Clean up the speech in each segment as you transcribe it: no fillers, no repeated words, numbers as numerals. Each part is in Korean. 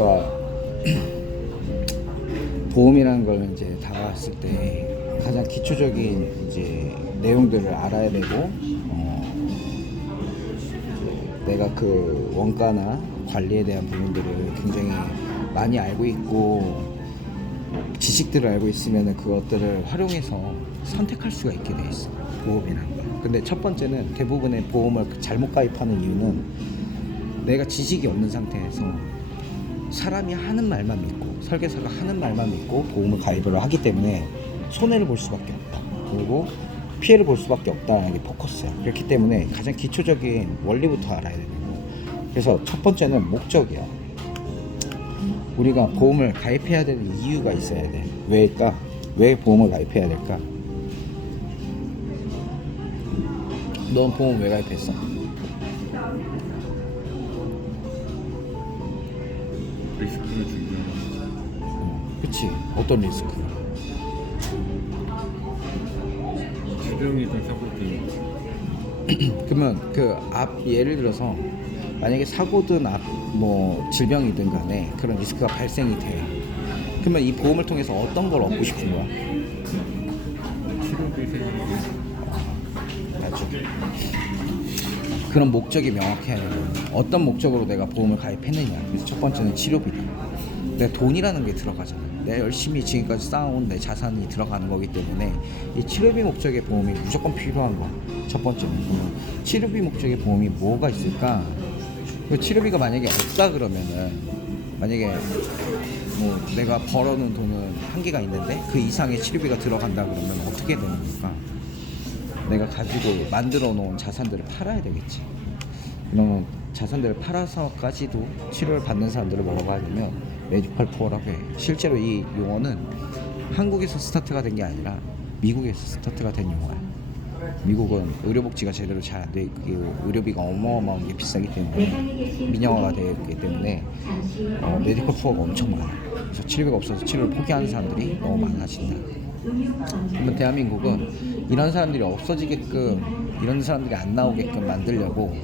우리가 보험이라는 걸 이제 다가왔을 때 가장 기초적인 이제 내용들을 알아야 되고, 내가 그 원가나 관리에 대한 부분들을 굉장히 많이 알고 있고 지식들을 알고 있으면 그것들을 활용해서 선택할 수가 있게 돼 있어, 보험이라는 거. 근데 첫 번째는 대부분의 보험을 잘못 가입하는 이유는 내가 지식이 없는 상태에서 사람이 하는 말만 믿고, 설계사가 하는 말만 믿고 보험을 가입을 하기 때문에 손해를 볼 수밖에 없다, 그리고 피해를 볼 수밖에 없다는 게 포커스야. 그렇기 때문에 가장 기초적인 원리부터 알아야 되는 거. 그래서 첫 번째는 목적이야. 우리가 보험을 가입해야 되는 이유가 있어야 돼. 왜일까? 왜 보험을 가입해야 될까? 넌 보험 왜 가입했어? 리스크를 준비하는 그치. 어떤 리스크? 질병이든 사고든. 그러면 그 예를 들어서 만약에 사고든 질병이든 간에 그런 리스크가 발생이 돼. 그러면 이 보험을 통해서 어떤 걸 얻고 싶은 거야? 치료비 생기고. 맞죠. 그런 목적이 명확해야 해요. 어떤 목적으로 내가 보험을 가입했느냐. 그래서 첫 번째는 치료비다. 내가 돈이라는 게 들어가잖아. 내가 열심히 지금까지 쌓아온 내 자산이 들어가는 거기 때문에 이 치료비 목적의 보험이 무조건 필요한 거. 첫 번째는. 치료비 목적의 보험이 뭐가 있을까? 그 치료비가 만약에 없다 그러면은, 만약에 내가 벌어놓은 돈은 한계가 있는데 그 이상의 치료비가 들어간다 그러면 어떻게 되는 걸까? 내가 가지고 만들어 놓은 자산들을 팔아야 되겠지. 그러면 자산들을 팔아서까지도 치료를 받는 사람들을 뭐라고 하냐면 메디컬 포어라고 해. 실제로 이 용어는 한국에서 스타트가 된 게 아니라 미국에서 스타트가 된 용어야. 미국은 의료복지가 제대로 잘 안 돼 있고 의료비가 어마어마하게 비싸기 때문에, 민영화가 되어 있기 때문에 메디컬 포어가 엄청 많아. 그래서 치료비가 없어서 치료를 포기하는 사람들이 너무 많아진다. 그러면 대한민국은 이런 사람들이 없어지게끔, 이런 사람들이 안 나오게끔 만들려고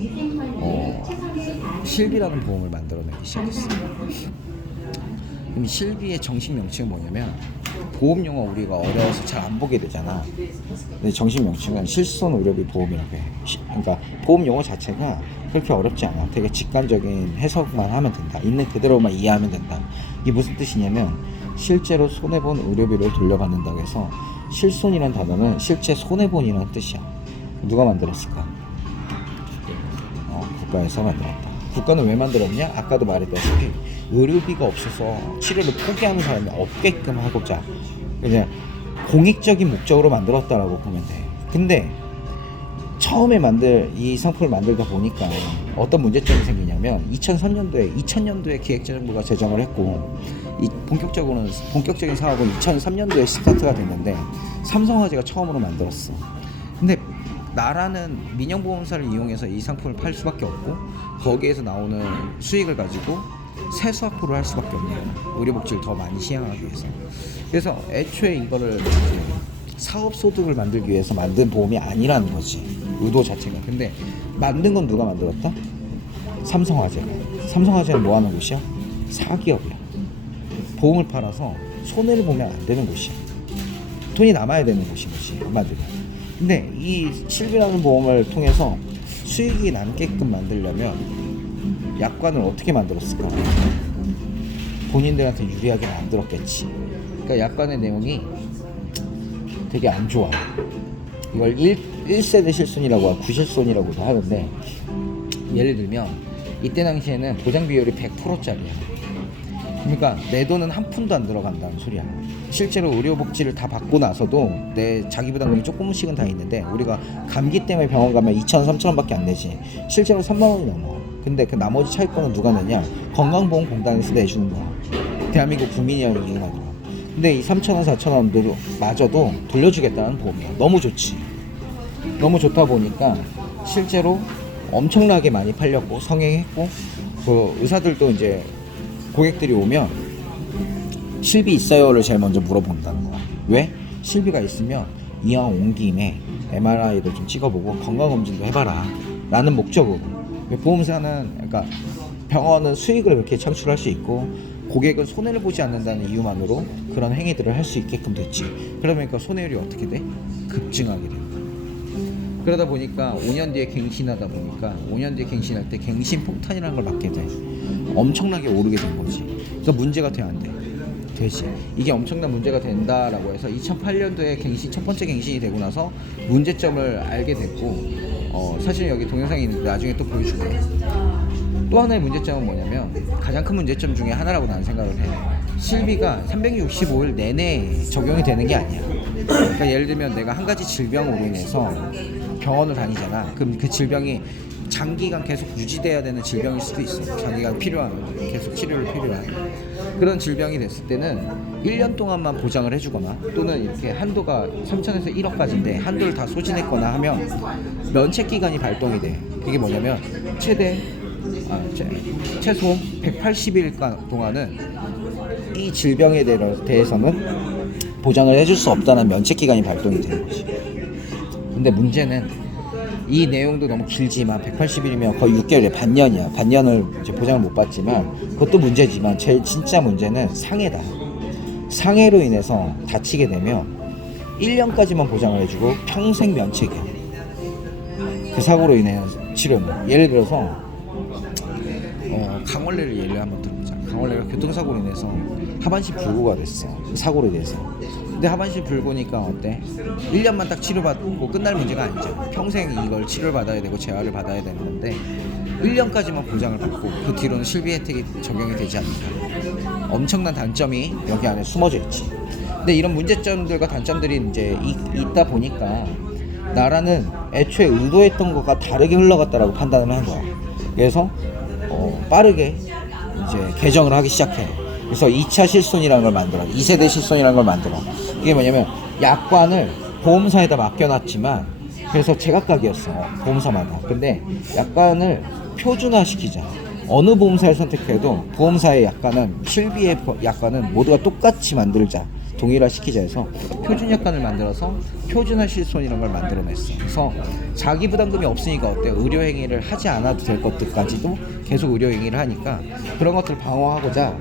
실비라는 보험을 만들어내기 시작했어요. 그럼 실비의 정식 명칭은 뭐냐면, 보험 용어 우리가 어려워서 잘 안 보게 되잖아. 근데 정식 명칭은 실손 의료비 보험이라고 해. 그러니까 보험 용어 자체가 그렇게 어렵지 않아. 되게 직관적인 해석만 하면 된다. 있는 그대로만 이해하면 된다. 이게 무슨 뜻이냐면, 실제로 손해본 의료비를 돌려받는다고 해서, 실손이라는 단어는 실제 손해본이라는 뜻이야. 누가 만들었을까? 국가에서 만들었다. 국가는 왜 만들었냐? 아까도 말했다시피 의료비가 없어서 치료를 포기하는 사람이 없게끔 하고자 그냥 공익적인 목적으로 만들었다라고 보면 돼. 근데 처음에 이 상품을 만들다 보니까 어떤 문제점이 생기냐면, 2000년도에 기획재정부가 제정을 했고, 본격적인 사업은 2003년도에 스타트가 됐는데 삼성화재가 처음으로 만들었어. 근데 나라는 민영보험사를 이용해서 이 상품을 팔 수밖에 없고, 거기에서 나오는 수익을 가지고 세수 확보를 할 수밖에 없는 거야. 의료복지를 더 많이 시행하기 위해서. 그래서 애초에 이거를 사업소득을 만들기 위해서 만든 보험이 아니라는 거지, 의도 자체가. 근데 만든 건 누가 만들었다? 삼성화재가. 삼성화재는 뭐 하는 곳이야? 사기업이야. 보험을 팔아서 손해를 보면 안 되는 곳이야. 돈이 남아야 되는 곳인 거지, 한마디로. 근데 이 실비라는 보험을 통해서 수익이 남게끔 만들려면 약관을 어떻게 만들었을까? 본인들한테 유리하게 만들었겠지. 그러니까 약관의 내용이 되게 안 좋아. 이걸 1세대 실손이라고 하고 9실손이라고도 하는데, 예를 들면 이때 당시에는 보장 비율이 100%짜리야. 그러니까 내 돈은 한 푼도 안 들어간다는 소리야. 실제로 의료복지를 다 받고 나서도 내 자기부담금이 조금씩은 다 있는데, 우리가 감기 때문에 병원 가면 2,000원, 3,000원밖에 안 내지. 실제로 3만 원이 넘어. 근데 그 나머지 차익권은 누가 내냐? 건강보험공단에서 내주는 거야. 대한민국 국민이 이용하더라. 근데 이 3,000원, 4,000원 마저도 돌려주겠다는 보험이야. 너무 좋지. 너무 좋다 보니까 실제로 엄청나게 많이 팔렸고 성행했고, 그 의사들도 이제 고객들이 오면 실비 있어요를 제일 먼저 물어본다는 거야. 왜? 실비가 있으면 이왕 온 김에 MRI도 좀 찍어보고 건강검진도 해봐라 라는 목적으로. 보험사는 그러니까 병원은 수익을 이렇게 창출할 수 있고 고객은 손해를 보지 않는다는 이유만으로 그런 행위들을 할 수 있게끔 됐지. 그러니까 손해율이 어떻게 돼? 급증하게 돼. 그러다 보니까 5년 뒤에 갱신하다 보니까 5년 뒤에 갱신할 때 갱신 폭탄이라는 걸 맞게 돼. 엄청나게 오르게 된 거지. 그러니까 문제가 돼 안 돼? 되지. 이게 엄청난 문제가 된다라고 해서 2008년도에 갱신 첫 번째 갱신이 되고 나서 문제점을 알게 됐고 사실 여기 동영상이 있는데 나중에 또 보여줄게. 또 하나의 문제점은 뭐냐면 가장 큰 문제점 중에 하나라고 나는 생각을 해. 실비가 365일 내내 적용이 되는 게 아니야. 그러니까 예를 들면 내가 한 가지 질병으로 인해서 병원을 다니잖아. 그럼 그 질병이 장기간 계속 유지돼야 되는 질병일 수도 있어. 장기간 필요한, 계속 치료를 필요한 그런 질병이 됐을 때는 1년 동안만 보장을 해주거나 또는 이렇게 한도가 3천에서 1억까지인데 한도를 다 소진했거나 하면 면책 기간이 발동이 돼. 그게 뭐냐면 최소 180일 동안은 이 질병에 대해서는 보장을 해줄 수 없다는 면책 기간이 발동이 되는 거지. 근데 문제는 이 내용도 너무 길지만 180일이면 거의 6개월이야. 반년이야. 반년을 이제 보장을 못 받지만 그것도 문제지만 제일 진짜 문제는 상해다. 상해로 인해서 다치게 되면 1년까지만 보장을 해주고 평생 면책이야. 그 사고로 인해 치료는 예를 들어서 강원래를 예를 한번 들어보자. 강원래가 교통사고로 인해서 하반신 불구가 됐어. 그 사고로 인해서. 근데 하반신 불구니까 어때? 1년만 딱 치료받고 끝날 문제가 아니잖아. 평생 이걸 치료를 받아야 되고 재활을 받아야 되는 건데 1년까지만 보장을 받고 그 뒤로는 실비 혜택이 적용이 되지 않는다. 엄청난 단점이 여기 안에 숨어져 있지. 근데 이런 문제점들과 단점들이 이제 있다 보니까 나라는 애초에 의도했던 것과 다르게 흘러갔다라고 판단을 한 거야. 그래서 빠르게 이제 개정을 하기 시작해. 그래서 2차 실손이라는 걸 만들어. 2세대 실손이라는 걸 만들어. 이게 뭐냐면 약관을 보험사에다 맡겨놨지만 그래서 제각각이었어. 보험사마다. 근데 약관을 표준화시키자. 어느 보험사를 선택해도 보험사의 약관은 실비의 약관은 모두가 똑같이 만들자. 동일화시키자 해서 표준 약관을 만들어서 표준화 실손이라는 걸 만들어냈어. 그래서 자기 부담금이 없으니까 어때? 의료 행위를 하지 않아도 될 것들까지도 계속 의료 행위를 하니까 그런 것들을 방어하고자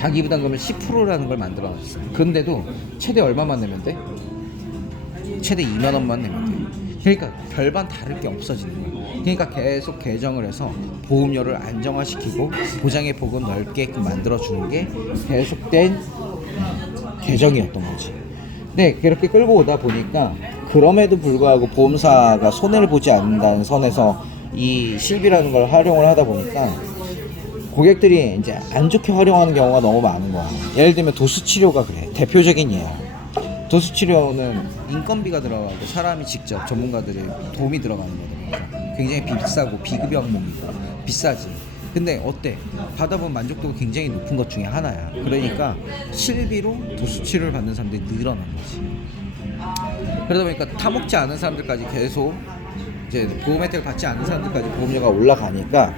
자기 부담금을 10%라는 걸 만들어놨어. 그런데도 최대 얼마만 내면 돼? 최대 2만 원만 내면 돼. 그러니까 별반 다를 게 없어지는 거야. 그러니까 계속 개정을 해서 보험료를 안정화시키고 보장의 폭은 넓게끔 만들어주는 게 계속된 개정이었던 거지. 네, 그렇게 끌고 오다 보니까 그럼에도 불구하고 보험사가 손해를 보지 않는다는 선에서 이 실비라는 걸 활용을 하다 보니까 고객들이 이제 안 좋게 활용하는 경우가 너무 많은 거야. 예를 들면 도수치료가 그래. 대표적인 예야. 도수치료는 인건비가 들어가고 사람이 직접 전문가들의 도움이 들어가는 거거든요. 굉장히 비싸고 비급여 항목이고 비싸지. 근데 어때? 받아본 만족도가 굉장히 높은 것 중에 하나야. 그러니까 실비로 도수치료를 받는 사람들이 늘어난 거지. 그러다 보니까 타먹지 않은 사람들까지 계속 이제 보험 혜택을 받지 않는 사람들까지 보험료가 올라가니까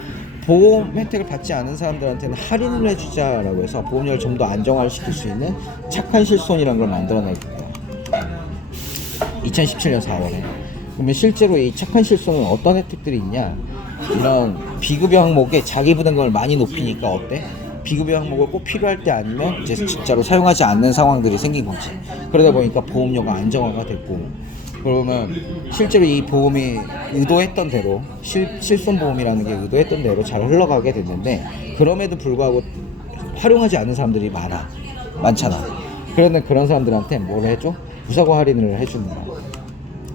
보험 혜택을 받지 않은 사람들한테는 할인을 해주자라고 해서 보험료를 좀 더 안정화를 시킬 수 있는 착한 실손이라는 걸 만들어낼 거야. 2017년 4월에. 그러면 실제로 이 착한 실손은 어떤 혜택들이 있냐? 이런 비급여 항목에 자기 부담금을 많이 높이니까 어때? 비급여 항목을 꼭 필요할 때 아니면 이제 진짜로 사용하지 않는 상황들이 생긴 거지. 그러다 보니까 보험료가 안정화가 됐고, 그러면 실제로 이 보험이 의도했던 대로 실손보험이라는 게 의도했던 대로 잘 흘러가게 됐는데 그럼에도 불구하고 활용하지 않는 사람들이 많잖아. 그런데 그런 사람들한테 뭘 해줘? 무사고 할인을 해주는 거야.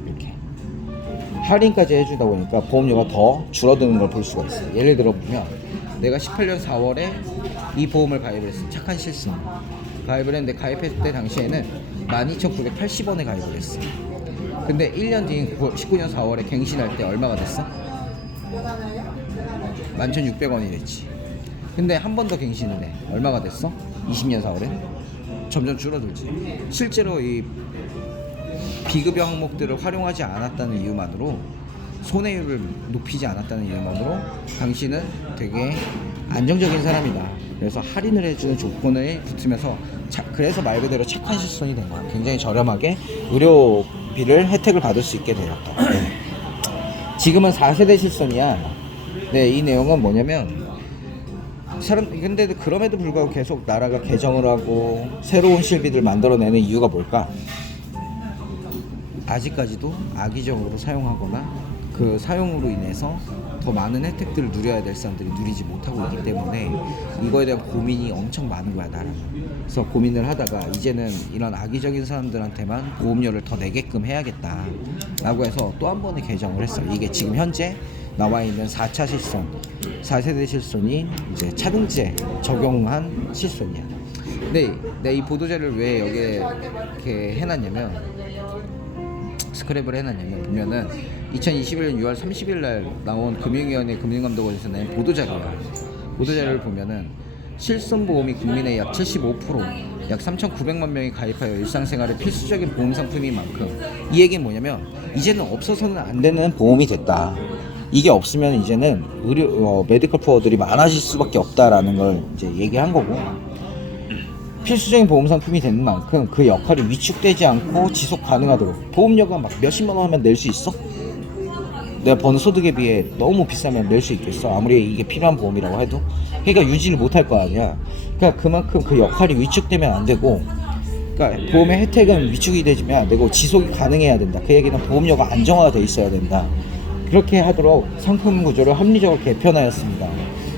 이렇게 할인까지 해주다 보니까 보험료가 더 줄어드는 걸 볼 수가 있어. 예를 들어 보면 내가 18년 4월에 이 보험을 가입을 했어. 착한 실손 가입을 했는데 가입했을 때 당시에는 12,980원에 가입을 했어. 근데 1년 뒤인 19년 4월에 갱신할 때 얼마가 됐어? 11,600원이랬지. 근데 한 번 더 갱신을 해. 얼마가 됐어? 20년 4월에? 점점 줄어들지. 실제로 이 비급여 항목들을 활용하지 않았다는 이유만으로 손해율을 높이지 않았다는 이유만으로 당신은 되게 안정적인 사람이다. 그래서 할인을 해주는 조건에 붙으면서 그래서 말 그대로 착한 실손이 된 거야. 굉장히 저렴하게 의료비를 혜택을 받을 수 있게 되었다. 지금은 4세대 실손이야. 네, 이 내용은 뭐냐면 근데 그럼에도 불구하고 계속 나라가 개정을 하고 새로운 실비를 만들어내는 이유가 뭘까? 아직까지도 악의적으로 사용하거나 그 사용으로 인해서 더 많은 혜택들을 누려야 될 사람들이 누리지 못하고 있기 때문에 이거에 대한 고민이 엄청 많은 거야, 나라가. 그래서 고민을 하다가 이제는 이런 악의적인 사람들한테만 보험료를 더 내게끔 해야겠다 라고 해서 또 한 번의 개정을 했어요. 이게 지금 현재 나와 있는 4차 실손, 4세대 실손이 이제 차등제 적용한 실손이야. 근데 내 이 보도자를 왜 여기에 이렇게 해놨냐면, 스크랩을 해놨냐면, 보면은 2021년 6월 30일 날 나온 금융위원회 금융감독원에서 낸 보도자료야. 보도자료를 보면은 실손보험이 국민의 약 75%, 약 3,900만 명이 가입하여 일상생활의 필수적인 보험 상품인 만큼, 이 얘기는 뭐냐면 이제는 없어서는 안 되는 보험이 됐다. 이게 없으면 이제는 메디컬 푸어들이 많아질 수밖에 없다라는 걸 이제 얘기한 거고, 필수적인 보험 상품이 되는 만큼 그 역할이 위축되지 않고 지속 가능하도록, 보험료가 막 몇십만 원 하면 낼 수 있어? 내가 버는 소득에 비해 너무 비싸면 낼 수 있겠어? 아무리 이게 필요한 보험이라고 해도. 그러니까 유지를 못할 거 아니야. 그러니까 그만큼 그 역할이 위축되면 안 되고, 그러니까 보험의 혜택은 위축이 되지면 안 되고 지속이 가능해야 된다. 그 얘기는 보험료가 안정화가 돼 있어야 된다. 그렇게 하도록 상품 구조를 합리적으로 개편하였습니다.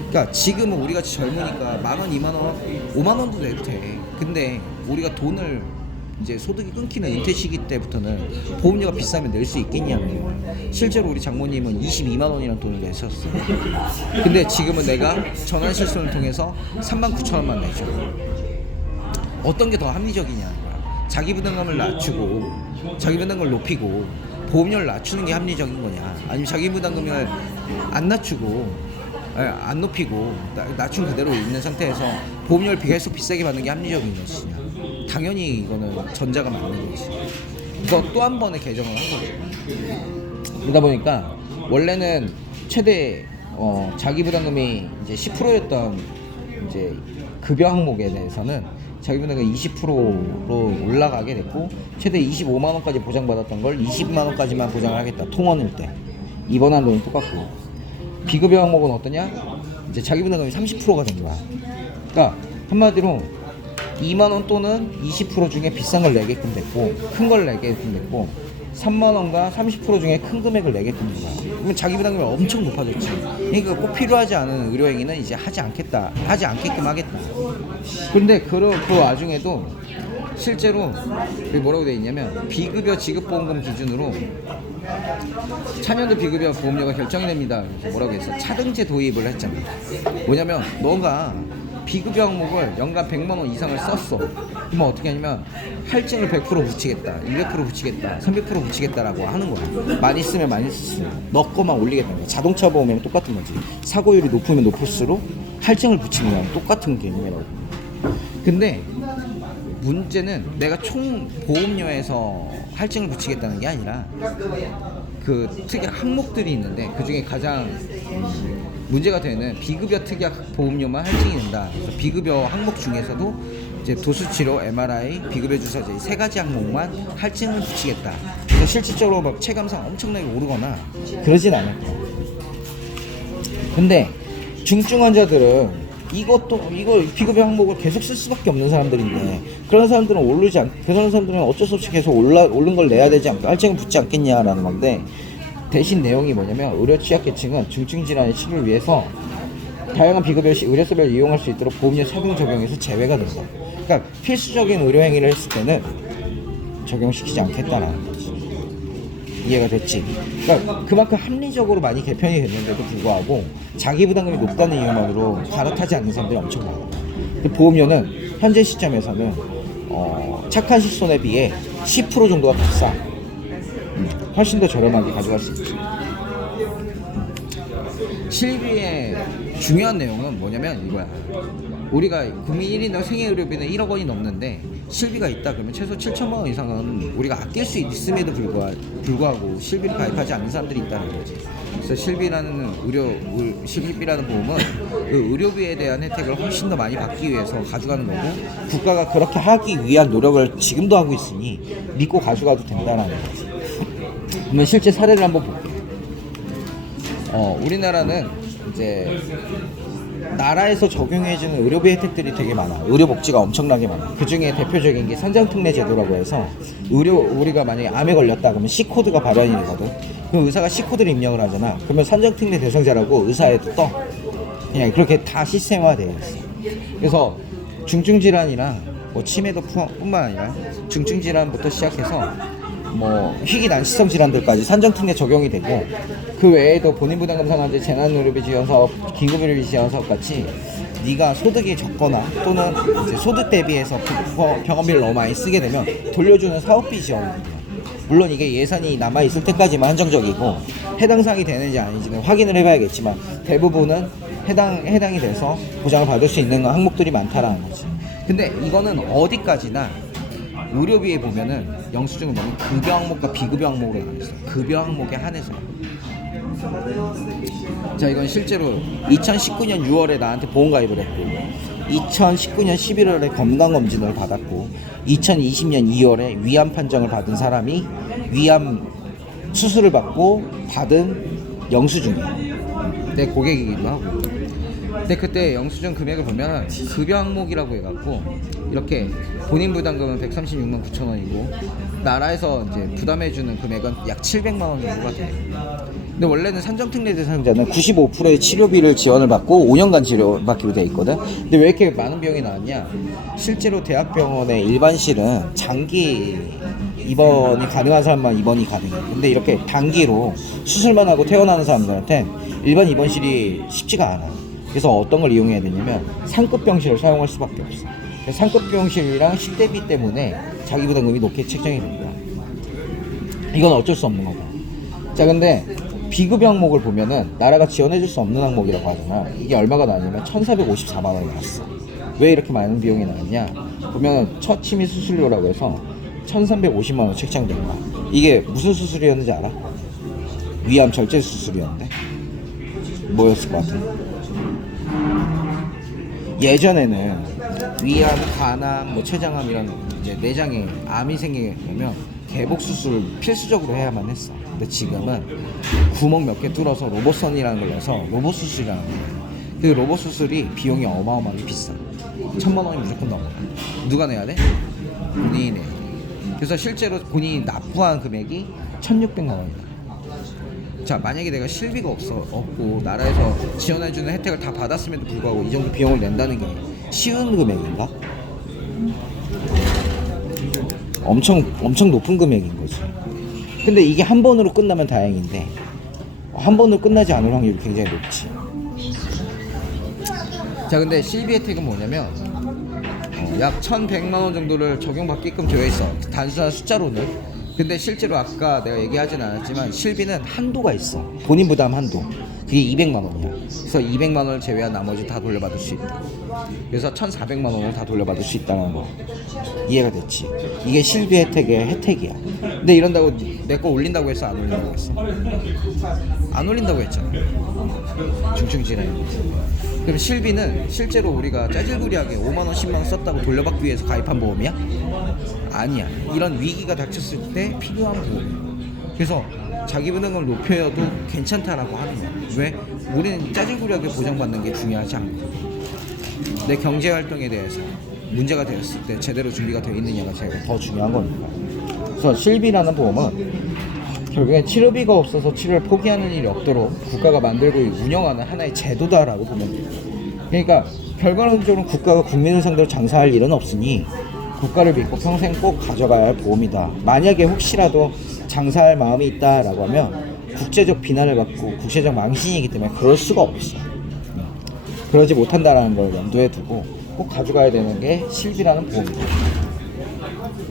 그러니까 지금은 우리같이 젊으니까 만원, 2만원, 5만원도 내도 돼. 근데 우리가 돈을 이제 소득이 끊기는 은퇴 시기 때부터는 보험료가 비싸면 낼 수 있겠냐고. 실제로 우리 장모님은 22만원이라는 돈을 냈었어. 근데 지금은 내가 전환실손을 통해서 39,000원만 내죠. 어떤 게 더 합리적이냐 거야. 자기 부담감을 낮추고 자기 부담감을 높이고 보험료를 낮추는 게 합리적인 거냐, 아니면 자기 부담금을 안 낮추고 안 높이고 낮춘 그대로 있는 상태에서 보험료를 계속 비싸게 받는 게 합리적인 것이냐. 당연히 이거는 전자가 맞는 거지. 그래서 또 한 번의 개정을 한 거죠. 그러다 보니까 원래는 최대 자기 부담금이 이제 10%였던 이제 급여 항목에 대해서는 자기 부담금이 20%로 올라가게 됐고, 최대 25만 원까지 보장받았던 걸 20만 원까지만 보장을 하겠다. 통원일 때. 이번 한도는 똑같고. 비급여 항목은 어떠냐? 이제 자기 부담금이 30%가 된 거야. 그러니까 한마디로 2만 원 또는 20% 중에 비싼 걸 내게끔 됐고, 큰 걸 내게끔 됐고, 3만 원과 30% 중에 큰 금액을 내게끔 된 거야. 그러면 자기 부담금이 엄청 높아졌지. 그러니까 꼭 필요하지 않은 의료행위는 이제 하지 않게끔 하겠다. 근데 그 와중에도 실제로 뭐라고 되어 있냐면, 비급여 지급보험금 기준으로 차년도 비급여 보험료가 결정이 됩니다. 그래서 뭐라고 했어? 차등제 도입을 했잖아. 뭐냐면 너가 비급여 항목을 연간 100만 원 이상을 썼어. 그러면 어떻게 하냐면 할증을 100% 붙이겠다, 200% 붙이겠다, 300% 붙이겠다라고 하는 거야. 많이 쓰면 많이 썼으면 너 거만 올리겠다는 거야. 자동차 보험이랑 똑같은 거지. 사고율이 높으면 높을수록 할증을 붙이는 거랑 똑같은 개념이라고. 근데 문제는 내가 총 보험료에서 할증을 붙이겠다는 게 아니라 그 특약 항목들이 있는데, 그 중에 가장 문제가 되는 비급여 특약 보험료만 할증이 된다. 그래서 비급여 항목 중에서도 이제 도수치료, MRI, 비급여 주사제 세 가지 항목만 할증을 붙이겠다. 그래서 실질적으로 막 체감상 엄청나게 오르거나 그러진 않을 거야. 근데 중증 환자들은 이거 비급여 항목을 계속 쓸 수밖에 없는 사람들인데, 그런 사람들은 그런 사람들은 어쩔 수 없이 계속 오른 걸 내야 되지 않고 할증을 붙지 않겠냐라는 건데, 대신 내용이 뭐냐면 의료 취약계층은 중증 질환의 치료를 위해서 다양한 비급여 의료서비스를 이용할 수 있도록 보험료 차등 적용에서 제외가 된다. 그러니까 필수적인 의료 행위를 했을 때는 적용시키지 않겠다라는 거지. 이해가 됐지? 그러니까 그만큼 합리적으로 많이 개편이 됐는데도 불구하고 자기 부담금이 높다는 이유만으로 갈아타지 않는 사람들이 엄청 많아. 근데 보험료는 현재 시점에서는 착한 실손에 비해 10% 정도가 더 싸. 훨씬 더 저렴하게 가져갈 수 있지. 실비의 중요한 내용은 뭐냐면 이거야. 우리가 국민 1인당 생애의료비는 1억 원이 넘는데 실비가 있다 그러면 최소 7천만 원 이상은 우리가 아낄 수 있음에도 불구하고 실비를 가입하지 않는 사람들이 있다는 거지. 그래서 실비라는 보험은 그 의료비에 대한 혜택을 훨씬 더 많이 받기 위해서 가져가는 거고, 국가가 그렇게 하기 위한 노력을 지금도 하고 있으니 믿고 가져가도 된다는 거지. 그러면 실제 사례를 한번 볼게요. 우리나라는 이제 나라에서 적용해주는 의료비 혜택들이 되게 많아. 의료복지가 엄청나게 많아. 그 중에 대표적인 게 선정특례 제도라고 해서 우리가 만약에 암에 걸렸다 그러면 C코드가 발현이 되거든. 그럼 의사가 C코드를 입력을 하잖아. 그러면 선정특례 대상자라고 의사에도 떠. 그냥 그렇게 다 시스템화되어 있어. 그래서 중증질환이랑 뭐 치매도 뿐만 아니라 중증질환부터 시작해서 뭐 희귀 난치성 질환들까지 산정특례 적용이 되고, 그 외에도 본인 부담금 상한제, 재난의료비 지원 사업, 긴급의료비 지원 사업 같이 네가 소득이 적거나 또는 이제 소득 대비해서 병원비를 너무 많이 쓰게 되면 돌려주는 사업비 지원입니다. 물론 이게 예산이 남아 있을 때까지만 한정적이고 해당 사항이 되는지 아닌지는 확인을 해봐야겠지만 대부분은 해당이 돼서 보장을 받을 수 있는 항목들이 많다라는 거지. 근데 이거는 어디까지나 의료비에 보면은 영수증을 보면 급여 항목과 비급여 항목으로 나눠있어. 급여 항목에 한해서. 자, 이건 실제로 2019년 6월에 나한테 보험가입을 했고 2019년 11월에 건강검진을 받았고 2020년 2월에 위암 판정을 받은 사람이 위암 수술을 받고 받은 영수증이야. 내 고객이기도 하고. 근데 그때 영수증 금액을 보면 급여 항목이라고 해갖고 이렇게 본인 부담금은 136만 9천 원이고 나라에서 이제 부담해주는 금액은 약 700만 원 정도가 돼. 근데 원래는 산정특례 대상자는 95%의 치료비를 지원을 받고 5년간 치료받기로 돼 있거든. 근데 왜 이렇게 많은 비용이 나왔냐? 실제로 대학병원의 일반실은 장기 입원이 가능한 사람만 입원이 가능해. 근데 이렇게 단기로 수술만 하고 퇴원하는 사람들한테 일반 입원실이 쉽지가 않아. 그래서 어떤 걸 이용해야 되냐면 상급 병실을 사용할 수밖에 없어. 상급 병실이랑 식대비 때문에 자기 부담금이 높게 책정이 됩니다. 이건 어쩔 수 없는 거고. 자, 근데 비급여 항목을 보면은 나라가 지원해줄 수 없는 항목이라고 하잖아. 이게 얼마가 나왔냐면 1,454만 원이 나왔어. 왜 이렇게 많은 비용이 나왔냐? 보면 첫 침이 수술료라고 해서 1,350만 원 책정된 거야. 이게 무슨 수술이었는지 알아? 위암 절제 수술이었는데 뭐였을 것 같아? 예전에는 위암, 간암, 뭐 췌장암 이런 이제 내장에 암이 생기게 되면 개복 수술을 필수적으로 해야만 했어. 근데 지금은 구멍 몇 개 뚫어서 로봇선이라는 걸 내서 로봇 수술이라는 거예요. 그 로봇 수술이 비용이 어마어마하게 비싸. 1,000만 원이 무조건 넘어. 누가 내야 돼? 본인이 내야 돼. 그래서 실제로 본인이 납부한 금액이 1,600만 원이다. 자, 만약에 내가 실비가 없고 나라에서 지원해주는 혜택을 다 받았음에도 불구하고 이 정도 비용을 낸다는 게 쉬운 금액인가? 엄청 높은 금액인 거지. 근데 이게 한 번으로 끝나면 다행인데 한 번으로 끝나지 않을 확률이 굉장히 높지. 자, 근데 실비 혜택은 뭐냐면 약 1,100만 원 정도를 적용받게끔 되어 있어. 단순한 숫자로는. 근데 실제로 아까 내가 얘기하진 않았지만 실비는 한도가 있어. 본인 부담 한도. 그게 200만 원이야. 그래서 200만 원을 제외한 나머지 다 돌려받을 수 있다. 그래서 1,400만 원을 다 돌려받을 수 있다는 거. 이해가 됐지? 이게 실비 혜택의 혜택이야. 근데 이런다고 내 거 올린다고 해서 안 올린다고 했어? 안 올린다고 했잖아. 중증질환. 그럼 실비는 실제로 우리가 짜질구리하게 5만 원, 10만 원 썼다고 돌려받기 위해서 가입한 보험이야? 아니야. 이런 위기가 닥쳤을 때 필요한 보험이야. 그래서 자기 부담금을 높여도 괜찮다라고 하는 거야. 왜? 우리는 짜질구리하게 보장받는 게 중요하지 않고 내 경제활동에 대해서 문제가 되었을 때 제대로 준비가 되어 있느냐가 제일 더 중요한 거니까. 그래서 실비라는 보험은 결국엔 치료비가 없어서 치료를 포기하는 일이 없도록 국가가 만들고 운영하는 하나의 제도다라고 보면 돼요. 그러니까 결과론적으로 국가가 국민을 상대로 장사할 일은 없으니 국가를 믿고 평생 꼭 가져가야 할 보험이다. 만약에 혹시라도 장사할 마음이 있다라고 하면 국제적 비난을 받고 국제적 망신이기 때문에 그럴 수가 없어. 그러지 못한다라는 걸 염두에 두고 꼭 가져가야 되는 게 실비라는 보험이다.